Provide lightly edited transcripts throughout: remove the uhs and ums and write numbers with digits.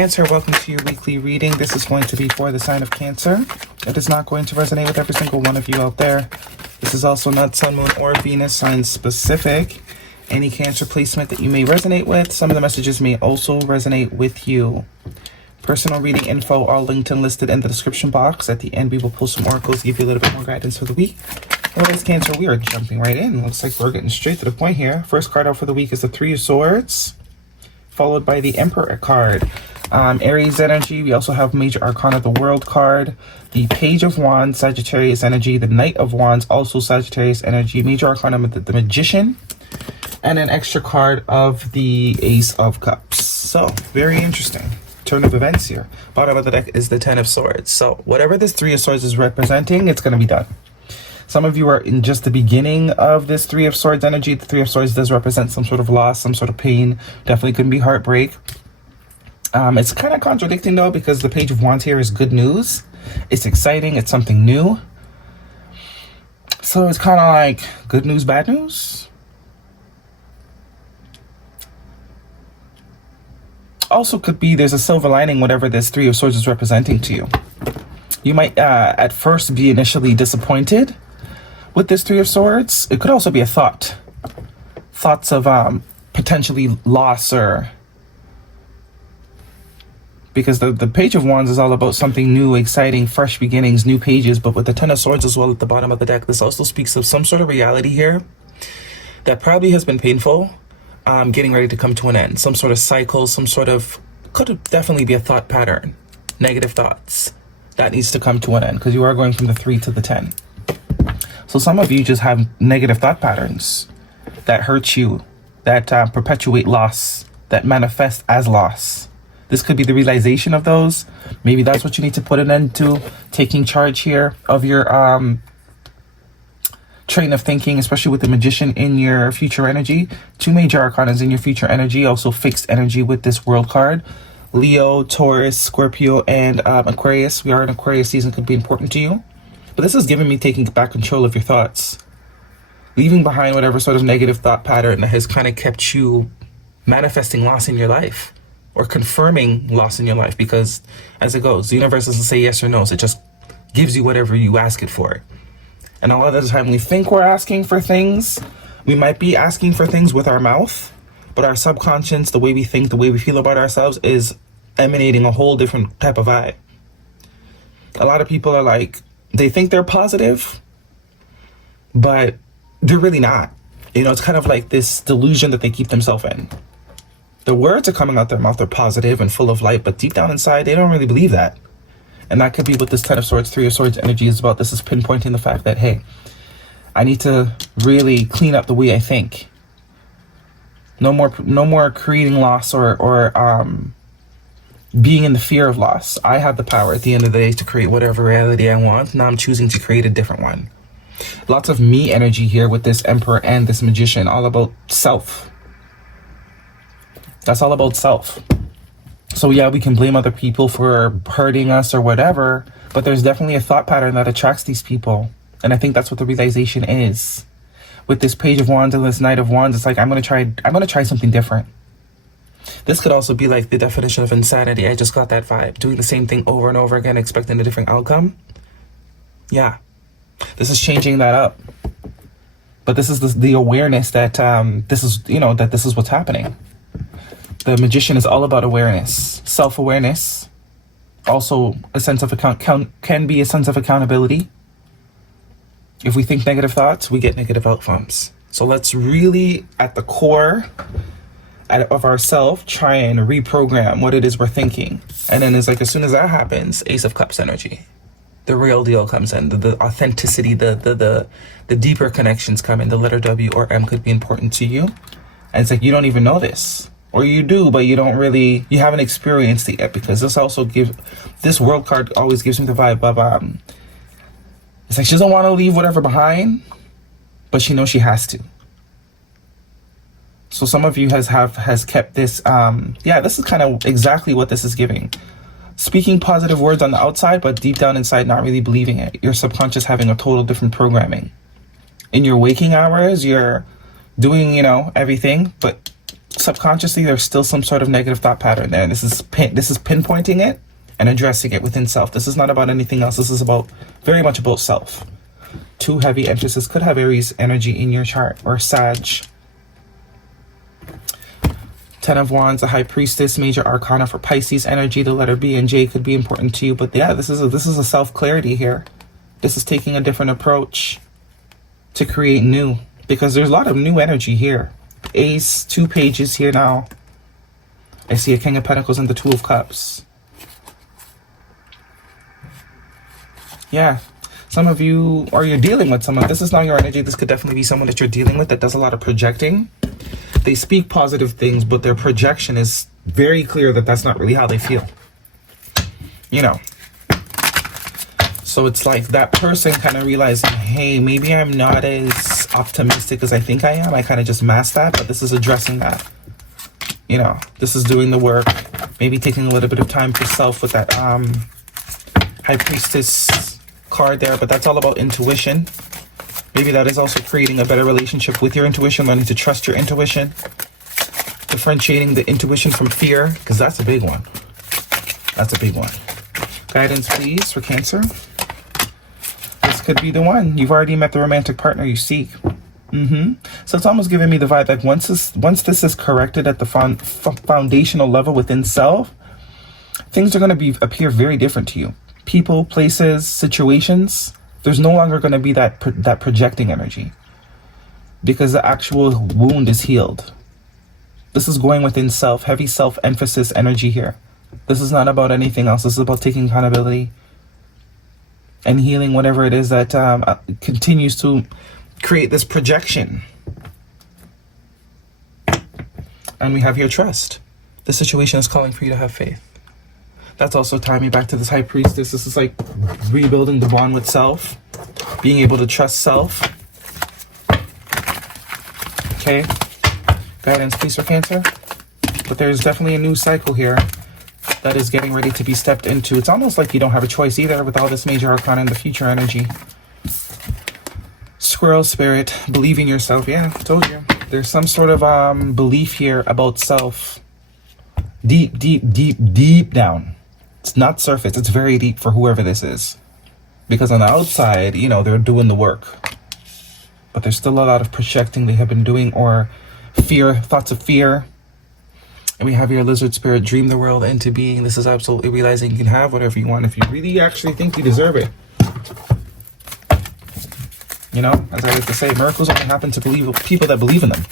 Cancer, welcome to your weekly reading. This is going to be for the sign of Cancer. It is not going to resonate with every single one of you out there. This is also not Sun, Moon, or Venus sign specific. Any Cancer placement that you may resonate with, some of the messages may also resonate with you. Personal reading info all linked and listed in the description box. At the end, we will pull some oracles, give you a little bit more guidance for the week. Otherwise, Cancer, we are jumping right in. Looks like we're getting straight to the point here. First card out for the week is the Three of Swords, followed by the Emperor card. Aries energy. We also have Major Arcana, the World card, the Page of Wands, Sagittarius energy, the Knight of Wands, also Sagittarius energy, Major Arcana, the Magician, and an extra card of the Ace of Cups. So, very interesting turn of events here. Bottom of the deck is the Ten of Swords. So, whatever this Three of Swords is representing, it's going to be done. Some of you are in just the beginning of this Three of Swords energy. The Three of Swords does represent some sort of loss, some sort of pain. Definitely could be heartbreak. It's kind of contradicting though, because the Page of Wands here is good news. It's exciting. It's something new. So it's kind of like good news, bad news. Also could be there's a silver lining, whatever this Three of Swords is representing to you. You might at first be initially disappointed with this Three of Swords. It could also be a thoughts of potentially loss, or because the Page of Wands is all about something new, exciting, fresh beginnings, new pages. But with the Ten of Swords as well at the bottom of the deck, this also speaks of some sort of reality here that probably has been painful, getting ready to come to an end. Some sort of cycle, some sort of, could definitely be a thought pattern, negative thoughts that needs to come to an end, because you are going from the 3 to the 10. So some of you just have negative thought patterns that hurt you, that perpetuate loss, that manifest as loss. This could be the realization of those. Maybe that's what you need to put an end to, taking charge here of your train of thinking, especially with the Magician in your future energy. Two Major Arcanas in your future energy, also fixed energy with this World card. Leo, Taurus, Scorpio, and Aquarius. We are in Aquarius season, could be important to you. But this is giving me taking back control of your thoughts. Leaving behind whatever sort of negative thought pattern that has kind of kept you manifesting loss in your life, or confirming loss in your life, because as it goes, the universe doesn't say yes or no. So it just gives you whatever you ask it for. And a lot of the time we think we're asking for things. We might be asking for things with our mouth, but our subconscious, the way we think, the way we feel about ourselves, is emanating a whole different type of vibe. A lot of people are like, they think they're positive, but they're really not. You know, it's kind of like this delusion that they keep themselves in. The words are coming out their mouth, they're positive and full of light, but deep down inside, they don't really believe that. And that could be what this Ten of Swords, Three of Swords energy is about. This is pinpointing the fact that, hey, I need to really clean up the way I think. No more creating loss or being in the fear of loss. I have the power at the end of the day to create whatever reality I want. Now I'm choosing to create a different one. Lots of me energy here with this Emperor and this Magician, all about self. That's all about self. So yeah, we can blame other people for hurting us or whatever, but there's definitely a thought pattern that attracts these people. And I think that's what the realization is. With this Page of Wands and this Knight of Wands, it's like, I'm gonna try something different. This could also be like the definition of insanity. I just got that vibe. Doing the same thing over and over again, expecting a different outcome. Yeah, this is changing that up. But this is the awareness that this is what's happening. The Magician is all about awareness, self-awareness. Also, a sense of can be a sense of accountability. If we think negative thoughts, we get negative outcomes. So let's really, at the core of ourselves, try and reprogram what it is we're thinking. And then it's like, as soon as that happens, Ace of Cups energy. The real deal comes in. The authenticity, the deeper connections come in. The letter W or M could be important to you. And it's like, you don't even know this. Or you do, but you haven't experienced it yet, because this World card always gives me the vibe of, it's like she doesn't want to leave whatever behind, but she knows she has to. So some of you has kept this, this is kind of exactly what this is giving. Speaking positive words on the outside, but deep down inside, not really believing it. Your subconscious having a total different programming. In your waking hours, you're doing, everything, but subconsciously there's still some sort of negative thought pattern there. This is pinpointing it and addressing it within self. This is not about anything else. This is about very much about self. Too heavy emphasis could have Aries energy in your chart, or Sag. Ten of Wands, the High Priestess, major arcana for Pisces energy. The letter B and J could be important to you, but yeah, this is a self clarity here. This is taking a different approach to create new, because there's a lot of new energy here. Ace, 2 pages here now. I see a King of Pentacles and the Two of Cups. Yeah, some of you, or you're dealing with someone. This is not your energy. This could definitely be someone that you're dealing with that does a lot of projecting. They speak positive things, but their projection is very clear that that's not really how they feel. You know. So it's like that person kind of realizing, hey, maybe I'm not as optimistic as I think I am. I kind of just masked that, but this is addressing that. You know, this is doing the work. Maybe taking a little bit of time for self with that High Priestess card there, but that's all about intuition. Maybe that is also creating a better relationship with your intuition, learning to trust your intuition, differentiating the intuition from fear, because that's a big one. That's a big one. Guidance, please, for Cancer. This could be the one. You've already met the romantic partner you seek. So it's almost giving me the vibe like once this is corrected at the foundational level within self, things are going to appear very different to you. People, places, situations. There's no longer going to be that projecting energy, because the actual wound is healed. This is going within self, heavy self-emphasis energy here. This is not about anything else. This is about taking accountability and healing whatever it is that continues to create this projection. And we have your trust. The situation is calling for you to have faith. That's also tying me back to this High Priestess. This is like rebuilding the bond with self, being able to trust self. Okay, guidance, please, for Cancer. But there's definitely a new cycle here that is getting ready to be stepped into. It's almost like you don't have a choice either with all this major arcana and the future energy. Squirrel spirit, believe in yourself. Yeah, I told you. There's some sort of belief here about self. Deep, deep, deep, deep down. It's not surface. It's very deep for whoever this is. Because on the outside, you know, they're doing the work. But there's still a lot of projecting they have been doing, or fear, thoughts of fear. And we have your lizard spirit, dream the world into being. This is absolutely realizing you can have whatever you want if you really actually think you deserve it. You know, as I like to say, miracles only happen to people that believe in them.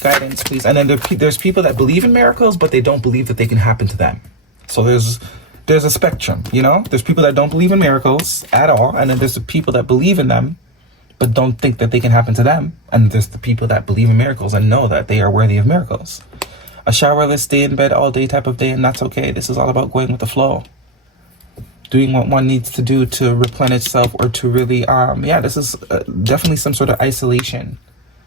Guidance, please. And then there's people that believe in miracles, but they don't believe that they can happen to them. So there's a spectrum, you know? There's people that don't believe in miracles at all, and then there's the people that believe in them, but don't think that they can happen to them. And there's the people that believe in miracles and know that they are worthy of miracles. A showerless day in bed all day type of day, and that's okay. This is all about going with the flow. Doing what one needs to do to replenish self, or to really, this is definitely some sort of isolation.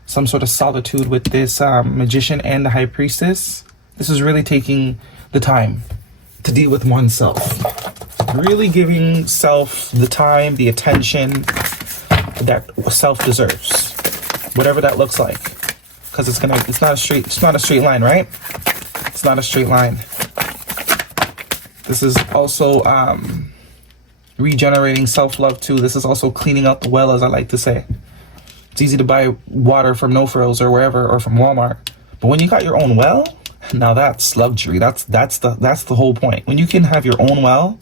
Some sort of solitude with this magician and the High Priestess. This is really taking the time to deal with oneself. Really giving self the time, the attention that self deserves. Whatever that looks like. Because it's not a straight line, right? It's not a straight line. This is also regenerating self-love too. This is also cleaning out the well, as I like to say. It's easy to buy water from No Frills or wherever, or from Walmart. But when you got your own well, now that's luxury. That's the whole point. When you can have your own well,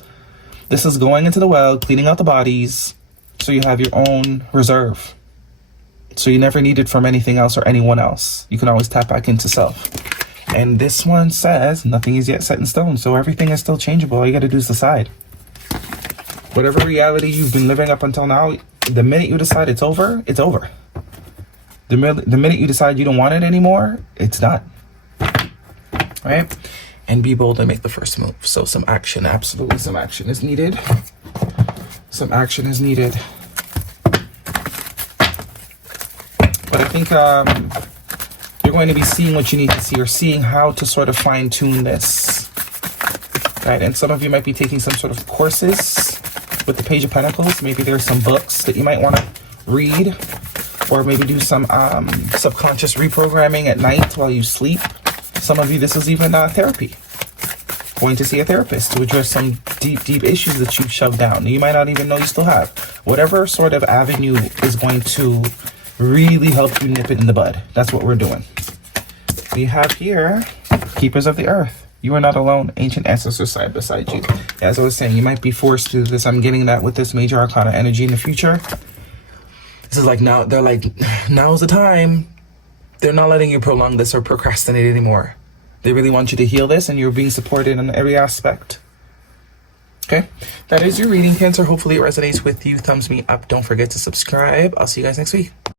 this is going into the well, cleaning out the bodies, so you have your own reserve. So you never need it from anything else or anyone else. You can always tap back into self. And this one says nothing is yet set in stone, so everything is still changeable. All you got to do is decide. Whatever reality you've been living up until now, the minute you decide it's over, it's over. The minute you decide you don't want it anymore, it's done. Right? And be bold and make the first move. So some action, absolutely some action is needed. Some action is needed. But I think you're going to be seeing what you need to see, or seeing how to sort of fine tune this. Right? And some of you might be taking some sort of courses with the Page of Pentacles. Maybe there's some books that you might want to read or maybe do some subconscious reprogramming at night while you sleep. Some of you, this is even therapy. Going to see a therapist to address some deep issues that you've shoved down. You might not even know you still have. Whatever sort of avenue is going to really help you nip it in the bud. That's what we're doing. We have here, Keepers of the Earth. You are not alone. Ancient ancestors side beside you. As I was saying, you might be forced to do this. I'm getting that with this major arcana energy in the future. This is like now, they're like, now's the time. They're not letting you prolong this or procrastinate anymore. They really want you to heal this, and you're being supported in every aspect. Okay, that is your reading, Cancer. Hopefully it resonates with you. Thumbs me up. Don't forget to subscribe. I'll see you guys next week.